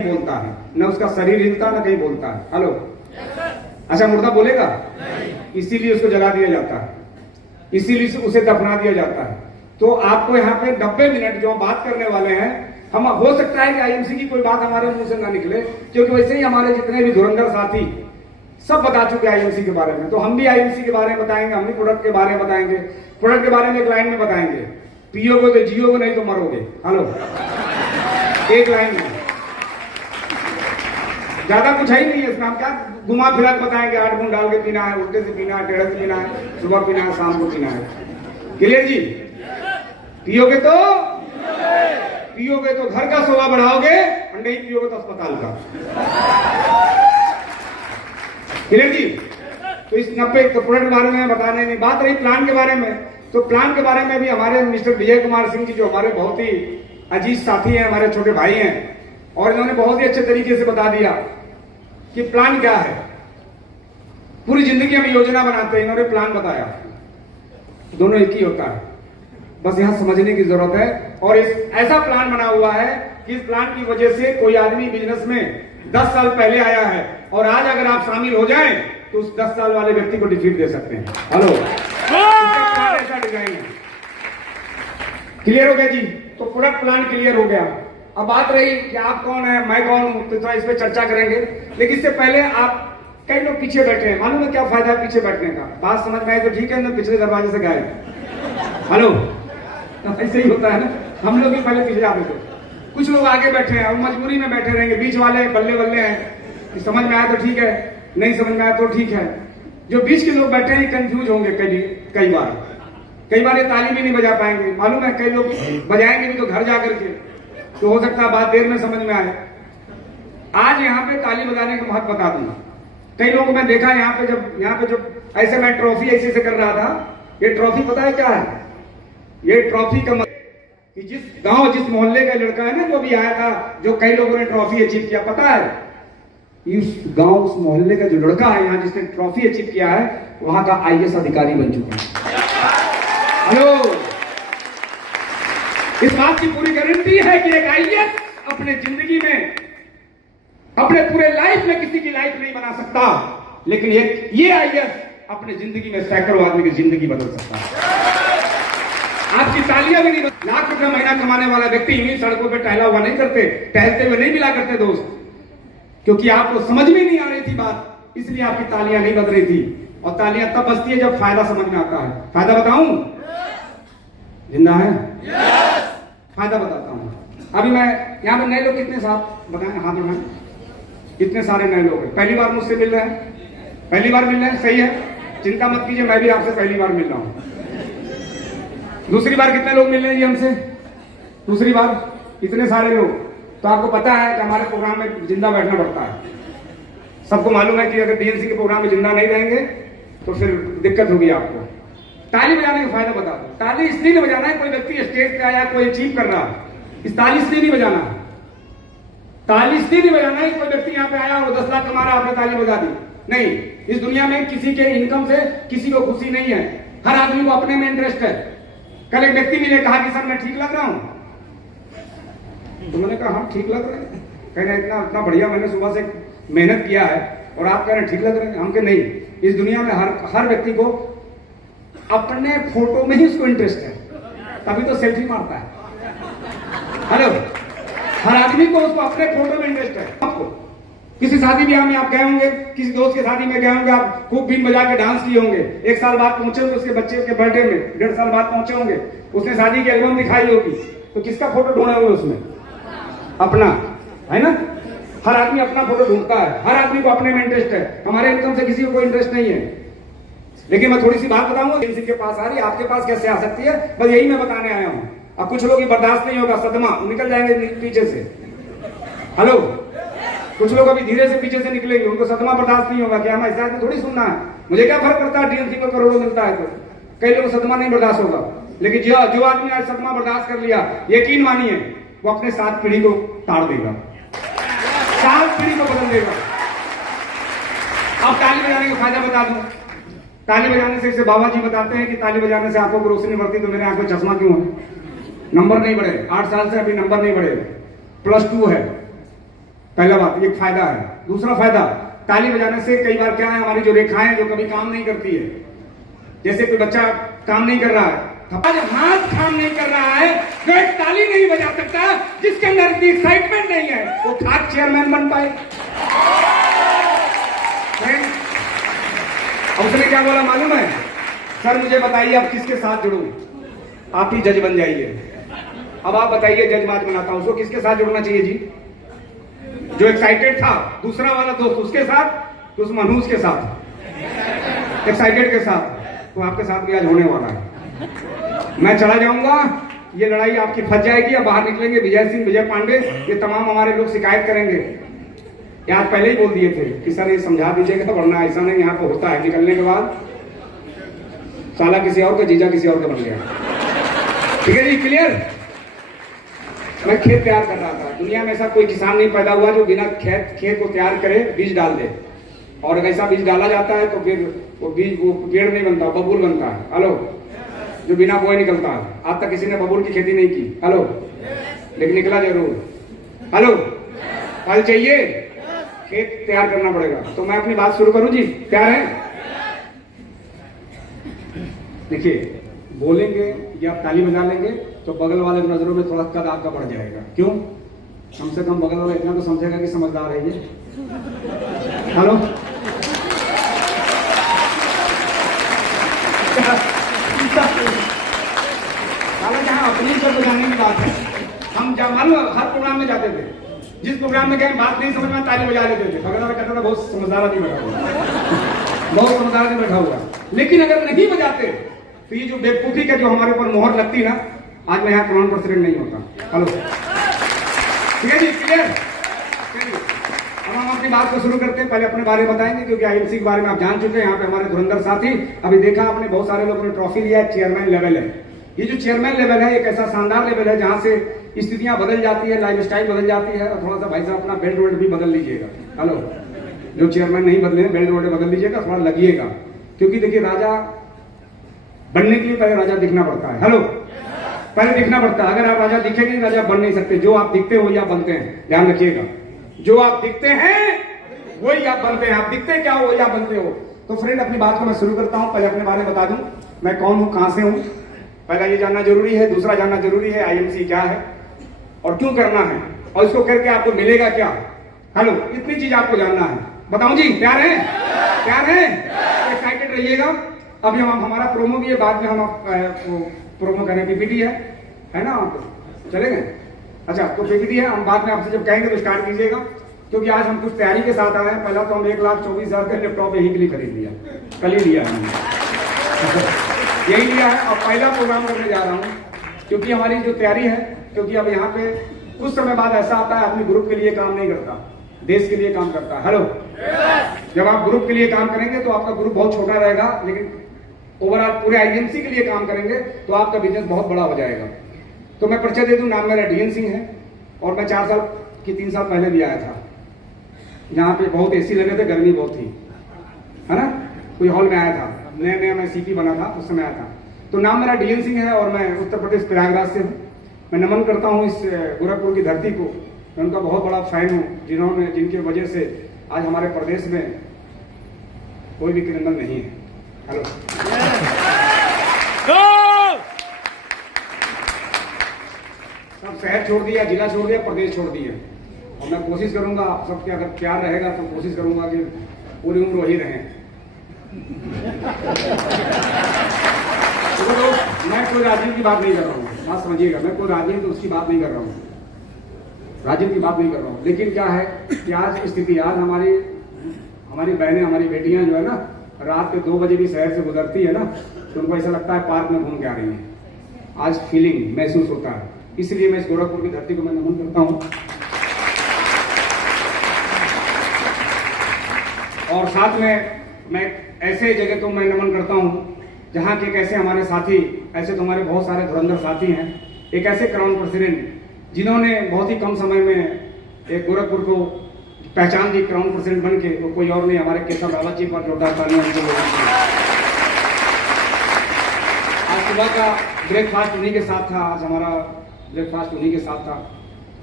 बोलता है, न उसका शरीर हिलता न कहीं बोलता है। हेलो, अच्छा मुर्दा बोलेगा? इसीलिए उसको जला दिया जाता है, इसीलिए उसे दफना दिया जाता है। तो आपको यहाँ पे 90 मिनट जो हम बात करने वाले हैं, हम हो सकता है कि आईएमसी की कोई बात हमारे मुंह से ना निकले, क्योंकि वैसे ही हमारे जितने भी धुरंधर साथी सब बता चुके हैं आईएमसी के बारे में। तो हम भी आईएमसी के बारे में बताएंगे, हम भी प्रोडक्ट के बारे में बताएंगे, प्रोडक्ट के बारे में एक लाइन में बताएंगे। पियोगे तो जियोगे, नहीं तो मरोगे। हेलो, एक लाइन में, ज्यादा कुछ है ही नहीं है इसमें। हम क्या घुमा फिरा के बताएंगे, 8 गुण डाल के पीना है, उल्टे से पीना है, टेढ़े से पीना है, सुबह पीना है, शाम को पीना है। क्लियर जी? पियोगे तो घर का शोभा बढ़ाओगे, और नहीं पियोगे तो अस्पताल का। क्लियर जी? तो इस 90 प्रोडक्ट के बारे में बताने नहीं, बात रही प्लान के बारे में। तो प्लान के बारे में भी हमारे मिस्टर विजय कुमार सिंह जी, जो हमारे बहुत ही अजीज साथी हैं, हमारे छोटे भाई हैं, और इन्होंने बहुत ही अच्छे तरीके से बता दिया कि प्लान क्या है। पूरी जिंदगी हम योजना बनाते हैं, इन्होंने प्लान बताया। दोनों एक ही होता है, बस यहां समझने की जरूरत है। और ऐसा प्लान बना हुआ है कि इस प्लान की वजह से कोई आदमी बिजनेस में 10 साल पहले आया है, और आज अगर आप शामिल हो जाएं तो उस 10 साल वाले व्यक्ति को डिफीट दे सकते हैं। हेलो, ऐसा डिजाइन है। क्लियर हो गया जी? तो प्रोडक्ट प्लान क्लियर हो गया। अब बात रही कि आप कौन है, मैं कौन हूं, तो थोड़ा इस पे चर्चा करेंगे। लेकिन इससे पहले आप, कई लोग पीछे बैठे हैं, मालूम है क्या फायदा है पीछे बैठने का? बात समझ में आई तो ठीक है, ना पिछले दरवाजे से गए। हेलो, ऐसे ही होता है ना, हम लोग भी पहले पीछे जाते थे, कुछ लोग आगे बैठे हैं और मजबूरी में बैठे रहेंगे। बीच वाले बल्ले बल्ले हैं, समझ में आया तो ठीक है, नहीं समझ में आया तो ठीक है। जो बीच के लोग बैठे हैं कंफ्यूज होंगे कई बार ये ताली भी नहीं बजा पाएंगे। मालूम है कई लोग बजाएंगे भी तो घर जाकर के, तो हो सकता है बात देर में समझ में आए। आज यहाँ पे ताली बजाने का महत्व बता दूंगा। कई लोगों को मैं देखा यहाँ पे जो ऐसे मैं ट्रॉफी ऐसे से कर रहा था, ये ट्रॉफी पता है क्या है? ये ट्रॉफी का मतलब कि जिस गांव जिस मोहल्ले का लड़का है ना, जो भी आया था, जो कई लोगों ने ट्रॉफी अचीव किया, पता है इस गांव उस मोहल्ले का जो लड़का है यहाँ जिसने ट्रॉफी अचीव किया है, वहां का आईएएस अधिकारी बन चुका है। हेलो, इस बात की पूरी गारंटी है कि एक आईएएस अपने जिंदगी में, अपने पूरे लाइफ में किसी की लाइफ नहीं बना सकता, लेकिन ये आईएएस अपने जिंदगी में सैकड़ों आदमी की जिंदगी बदल सकता है। आपकी तालियां भी नहीं। लाख रुपया महीना कमाने वाला व्यक्ति इन्हीं सड़कों पर टहला हुआ नहीं करते, टहलते हुए नहीं मिला करते दोस्त, क्योंकि आपको समझ में नहीं आ रही थी बात, इसलिए आपकी तालियां नहीं बज रही थी। और तालियां तब बजती है जब फायदा समझ में आता है। फायदा बताऊं? जिंदा है? फायदा बताता हूं। अभी मैं यहाँ पे नए लोग कितने साहब बताएं, हाथ उठाएं। कितने सारे नए लोग हैं, पहली बार मुझसे मिल रहे हैं? पहली बार मिल रहे हैं, सही है, चिंता मत कीजिए, मैं भी आपसे पहली बार मिल रहा हूं। दूसरी बार कितने लोग मिल रहे हैं जी हमसे? दूसरी बार इतने सारे लोग। तो आपको पता है कि हमारे प्रोग्राम में जिंदा बैठना पड़ता है। सबको मालूम है कि अगर डीएनसी के प्रोग्राम में जिंदा नहीं रहेंगे तो फिर दिक्कत होगी आपको। ताली बजाने का फायदा बता दो। ताली इसलिए नहीं बजाना है कोई व्यक्ति स्टेज पे आया, कोई अचीव कर रहा, इस ताली इसलिए नहीं बजाना। ताली इसलिए नहीं बजाना है कोई व्यक्ति यहाँ पे आया और 10 लाख कमा रहा, आपने ताली बजा दी, नहीं। इस दुनिया में किसी के इनकम से किसी को खुशी नहीं है, हर आदमी को अपने में इंटरेस्ट है। कल एक व्यक्ति ने कहा कि सर मैं ठीक लग रहा हूं, तो मैंने कहा हाँ ठीक लग रहे हैं। कह रहे इतना बढ़िया मैंने सुबह से मेहनत किया है और आप कह रहे हैं ठीक लग रहे हैं। हम कह नहीं, इस दुनिया में हर व्यक्ति को अपने फोटो में ही उसको इंटरेस्ट है, तभी तो सेल्फी मारता है। हेलो, हर आदमी को उसको अपने फोटो में इंटरेस्ट है। आपको किसी शादी ब्याह में आप गए होंगे, किसी दोस्त के शादी में गए होंगे, आप खूब बीन बजा के डांस किए होंगे, 1 साल बाद पहुंचे होंगे उसके बच्चे के बर्थडे में, 1.5 साल बाद पहुंचे होंगे, उसने शादी की एल्बम दिखाई होगी, तो किसका फोटो ढूंढे होंगे उसमें? अपना, है ना? हर आदमी अपना फोटो ढूंढता है, हर आदमी को अपने में इंटरेस्ट है। हमारे इनकम से किसी को कोई इंटरेस्ट नहीं है। लेकिन मैं थोड़ी सी बात बताऊंगा, किसी के पास आ रही है, आपके पास कैसे आ सकती है, बस यही मैं बताने आया हूं। अब कुछ लोग बर्दाश्त नहीं होगा, सदमा निकल जाएंगे पीछे से। हेलो, कुछ लोग अभी धीरे से पीछे से निकलेंगे, उनको सदमा बर्दाश्त नहीं होगा कि हमें ऐसा थोड़ी सुनना है, मुझे क्या फर्क पड़ता है डीएनसी को करोड़ों मिलता है। तो कई लोगों को सदमा नहीं बर्दाश्त होगा, लेकिन जो आदमी आज सदमा बर्दाश्त कर लिया, यकीन मानिए वो अपने 7 पीढ़ी को ताड़ देगा, 7 पीढ़ी को बदल देगा। अब ताली बजाने का फायदा बता दूं। ताली बजाने से, बाबा जी बताते हैं कि ताली बजाने से आंखों को रोशनी बढ़ती, तो मेरे आंखों में चश्मा क्यों है? नंबर नहीं बढ़े, 8 साल से अभी नंबर नहीं बढ़े, +2 है। पहला बात, ये फायदा है। दूसरा फायदा, ताली बजाने से कई बार क्या है, हमारी जो रेखाएं जो कभी काम नहीं करती है, जैसे कोई बच्चा काम नहीं कर रहा है, हाथ काम नहीं कर रहा है, जो एक ताली नहीं बजा सकता, जिसके अंदर इतनी एक्साइटमेंट नहीं है, वो खास चेयरमैन बन पाए। अब उसने क्या बोला मालूम है? सर मुझे बताइए अब किसके साथ जुड़ूं? आप ही जज बन जाइए। अब आप बताइए, जज मैं बनाता हूं, उसको किसके साथ जुड़ना चाहिए जी? जो एक्साइटेड था, दूसरा वाला दोस्त, उसके साथ, तो उस मनहूस के साथ, एक्साइटेड के साथ। तो आपके साथ भी आज होने वाला है। मैं चला जाऊंगा, ये लड़ाई आपकी फंस जाएगी। अब बाहर निकलेंगे विजय सिंह, विजय पांडे, ये तमाम हमारे लोग शिकायत करेंगे। ये आज पहले ही बोल दिए थे कि सर ये समझा दीजिएगा, वरना ऐसा नहीं यहाँ पर होता है, निकलने के बाद साला किसी और का, जीजा किसी और का बन गया। ठीक है जी, क्लियर? मैं खेत तैयार कर रहा था। दुनिया में ऐसा कोई किसान नहीं पैदा हुआ जो बिना खेत को तैयार करे बीज डाल दे, और अगर ऐसा बीज डाला जाता है तो फिर वो बीज, वो पेड़ नहीं बनता, बबूल बनता है। हेलो, जो बिना बोए निकलता है। आज तक किसी ने बबूल की खेती नहीं की। हेलो, लेकिन निकला जरूर। हेलो, फल चाहिए, खेत तैयार करना पड़ेगा। तो मैं अपनी बात शुरू करूं जी, तैयार है? देखिए, बोलेंगे या आप ताली बजा लेंगे तो बगल वाले की नजरों में थोड़ा कद आपका बढ़ जाएगा। क्यों? कम से कम बगल वाला इतना तो समझेगा कि समझदार है ये। हेलो, जहां अपनी पर बजाने की बात है, हम मालूम हर प्रोग्राम में जाते थे, जिस प्रोग्राम में गए बात नहीं समझ में ताली बजा लेते थे। बगल वाला कहता था बहुत समझदार आदमी बैठा हुआ, बहुत समझदार आदमी बैठा हुआ। लेकिन अगर नहीं बजाते तो ये जो बेवकूफी का जो हमारे ऊपर मोहर लगती ना, आज मैं यहाँ क्राउन प्रेसिडेंट नहीं होता। हेलो, ठीक है जी, क्लियर? अब हम अपनी बात को शुरू करते हैं। पहले अपने बारे में बताएंगे, क्योंकि आईएमसी के बारे में आप जान चुके हैं। यहाँ पे हमारे धुरंधर साथी, अभी देखा आपने बहुत सारे लोगों ने ट्रॉफी लिया है, चेयरमैन लेवल है। ये जो चेयरमैन लेवल है एक ऐसा शानदार लेवल है जहां से स्थितियां बदल जाती है, लाइफ स्टाइल बदल जाती है। और थोड़ा सा भाई साहब अपना बेल्ट वेल्ट भी बदल लीजिएगा। हेलो, जो चेयरमैन नहीं बदले बेल्ट वेल्ट बदल लीजिएगा, थोड़ा लगिएगा। क्योंकि देखिए, राजा बनने के लिए पहले राजा दिखना पड़ता है। हेलो, पहले दिखना पड़ता है। अगर आप राजा दिखेंगे, राजा बन नहीं सकते। जो आप दिखते हो या बनते हैं, ध्यान रखिएगा। जो आप दिखते हैं वही आप बनते हैं। आप दिखते क्या हो, वही आप बनते हो। तो फ्रेंड, अपनी बात को मैं शुरू करता हूं। पहले अपने बारे में बता दूं, मैं कौन हूं, कहां से हूं। पहला ये जानना जरूरी है। दूसरा जानना जरूरी है आईएमसी क्या है और क्यों करना है, और इसको करके आपको मिलेगा क्या। हेलो, इतनी चीज आपको जानना है। बताऊं जी, तैयार है? तैयार है? एक्साइटेड रहिएगा। अभी हम हमारा प्रोमो भी है, बाद में हम प्रोमो करें। पीपीटी है ना? आप चलेंगे? अच्छा, तो पीपीटी है, हम बाद में आपसे जब कहेंगे तो स्टार्ट कीजिएगा, क्योंकि आज हम कुछ तैयारी के साथ आए हैं। पहला तो हम 1,24,000 का लैपटॉप यही के लिए खरीद लिया, कल ही लिया हमने, यही लिया है। अब पहला प्रोग्राम करने जा रहा हूँ, क्योंकि हमारी जो तैयारी है, क्योंकि अब यहाँ पे कुछ समय बाद ऐसा आता है आदमी ग्रुप के लिए काम नहीं करता, देश के लिए काम करता है। हेलो, जब आप ग्रुप के लिए काम करेंगे तो आपका ग्रुप बहुत छोटा रहेगा, लेकिन ओवरऑल पूरे आईएमसी के लिए काम करेंगे तो आपका बिजनेस बहुत बड़ा हो जाएगा। तो मैं परिचय दे दूं, नाम मेरा डीएन सिंह है, और मैं 4 साल की 3 साल पहले भी आया था। यहाँ पे बहुत एसी लगे थे, गर्मी बहुत थी, है ना? कोई हॉल में आया था, नया नया मैं सीपी बना था, उस समय आया था। तो नाम मेरा डीएन सिंह है, और मैं उत्तर प्रदेश प्रयागराज से हूँ। मैं नमन करता हूँ इस गोरखपुर की धरती को। मैं उनका बहुत बड़ा फैन हूँ, जिनकी वजह से आज हमारे प्रदेश में कोई भी क्रिमिनल नहीं है। हेलो, सब शहर छोड़ दिया, जिला छोड़ दिया, प्रदेश छोड़ दिया। और मैं कोशिश करूंगा आप सबके अगर प्यार रहेगा तो कोशिश करूंगा कि पूरी उम्र वही रहें। तो मैं कोई राजनीति की बात नहीं कर रहा हूँ, बात समझिएगा। मैं कोई राजनीति उसकी बात नहीं कर रहा हूँ, राजनीति की बात नहीं कर रहा हूँ। लेकिन क्या है कि आज स्थिति, आज हमारी बहनें, हमारी बेटियां जो है ना, रात के 2 बजे भी शहर से गुजरती है ना, तो उनको ऐसा लगता है पार्क में घूम के आ रही है। आज फीलिंग महसूस होता है। इसलिए मैं इस गोरखपुर की धरती को मैं नमन करता हूँ। और साथ में मैं ऐसे जगह को मैं नमन करता हूँ जहाँ के कैसे हमारे साथी, ऐसे तो हमारे बहुत सारे धुरंधर साथी हैं, एक ऐसे क्राउन प्रेसिडेंट जिन्होंने बहुत ही कम समय में एक गोरखपुर को पहचान दी, क्राउन प्रेसिडेंट बन के। वो कोई और नहीं, हमारे केशव रावत जी पर जोरदार तालियां। आज सुबह का ब्रेकफास्ट उन्हीं के साथ था, आज हमारा ब्रेकफास्ट उन्हीं के साथ था।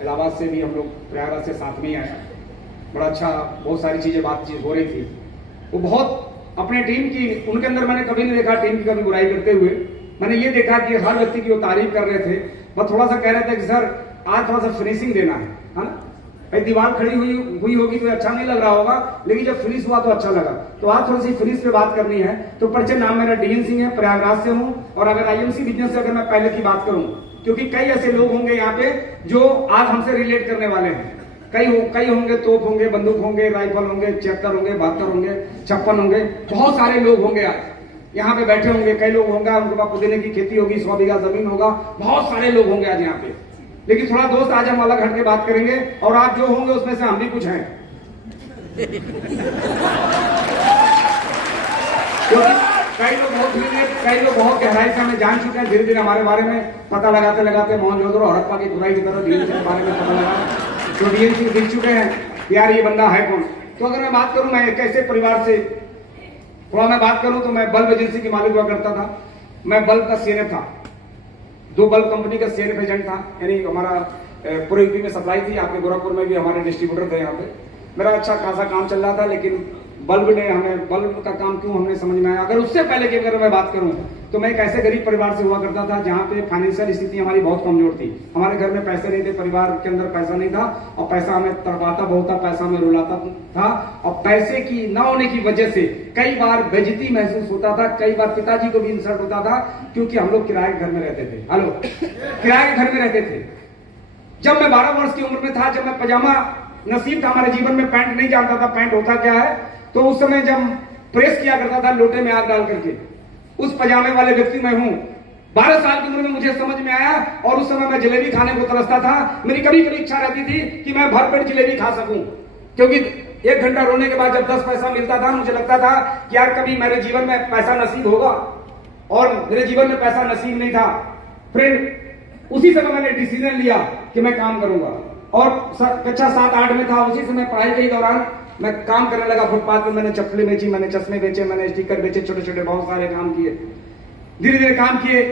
इलाहाबाद से भी हम लोग, प्रयागराज से साथ में ही आए। बड़ा अच्छा, बहुत सारी चीजें बातचीत हो रही थी। वो बहुत अपने टीम की, उनके अंदर मैंने कभी नहीं देखा टीम की कभी बुराई करते हुए। मैंने ये देखा कि हर व्यक्ति की वो तारीफ कर रहे थे। बस थोड़ा सा कह रहे थे कि सर आज थोड़ा सा फिनिशिंग देना है ना। भाई दीवार खड़ी हुई होगी तो अच्छा नहीं लग रहा होगा, लेकिन जब फिनिश हुआ तो अच्छा लगा। तो आज थोड़ी सी फिनिश पे बात करनी है। तो परिचय, नाम मेरा डीएन सिंह है, प्रयागराज से हूँ। और अगर आईएमसी बिजनेस से अगर मैं पहले की बात करूं, क्योंकि कई ऐसे लोग होंगे यहाँ पे जो आज हमसे रिलेट करने वाले हैं। कई होंगे, तोप होंगे, बंदूक होंगे, राइफल होंगे, 76 होंगे, 72 होंगे, 56 होंगे, बहुत सारे लोग होंगे आज यहाँ पे बैठे होंगे। कई लोग होंगे उनके पास पुदीने की खेती होगी, 100 बीघा जमीन होगा, बहुत सारे लोग होंगे आज यहाँ पे। लेकिन थोड़ा दोस्त आज हम अलग हट के बात करेंगे, और आज जो होंगे उसमें से हम भी कुछ हैं। क्योंकि कई लोग बहुत गहराई से हमें जान चुके हैं। धीरे धीरे हमारे बारे में पता लगाते लगाते मोहनजोदड़ो और हड़प्पा की खुदाई की तरह धीरे धीरे बारे में पता लगा, जो डीएन सिंह दिख चुके हैं यार ये बंदा है कौन। तो अगर मैं बात करूं, मैं एक ऐसे परिवार से, थोड़ा मैं बात करूं तो मैं बल्ब एजेंसी की मालिक हुआ करता था। मैं बल्ब का सीएनएफ था, 2 बल्ब कंपनी का सीएनएफ एजेंट था। यानी हमारा पूरे यूपी में सप्लाई थी, आपके गोरखपुर में भी हमारे डिस्ट्रीब्यूटर थे यहाँ पे। मेरा अच्छा खासा काम चल रहा था, लेकिन बल्ब ने हमें, बल्ब का काम क्यों हमने समझ में आया। अगर उससे पहले की अगर मैं बात करूं तो मैं एक ऐसे गरीब परिवार से हुआ करता था जहां पे फाइनेंशियल स्थिति हमारी बहुत कमजोर थी। हमारे घर में पैसे नहीं थे, परिवार के अंदर पैसा नहीं था, और पैसा हमें तड़पाता बहुत था, पैसा हमें रुलाता था। और पैसे की न होने की वजह से कई बार बेइज्जती महसूस होता था, कई बार पिताजी को भी इंसल्ट होता था, क्योंकि हम लोग किराए के घर में रहते थे। हेलो, किराए के घर में रहते थे। जब मैं 12 वर्ष की उम्र में था, जब मैं पजामा, नसीब था हमारे जीवन में, पैंट नहीं जानता था पैंट होता क्या है। तो उस समय जब प्रेस किया करता था लोटे में आग डाल करके, उस पजामे वाले व्यक्ति में हूं। 12 साल की उम्र में मुझे समझ में आया, और उस समय मैं जलेबी खाने को तरसता था। मेरी कभी कभी इच्छा रहती थी कि मैं भरपेट जलेबी खा सकूं, क्योंकि 1 घंटा रोने के बाद जब 10 पैसा मिलता था, मुझे लगता था कि यार कभी मेरे जीवन में पैसा नसीब होगा, और मेरे जीवन में पैसा नसीब नहीं था। फ्रेंड, उसी समय मैंने डिसीजन लिया कि मैं काम करूंगा, और कक्षा 7-8 में था। उसी समय पढ़ाई के दौरान मैं काम करने लगा। फुटपाथ में मैंने चप्पलें बेची, मैंने चश्मे बेचे, मैंने स्टिकर बेचे, छोटे छोटे बहुत सारे काम किए, धीरे धीरे काम किए।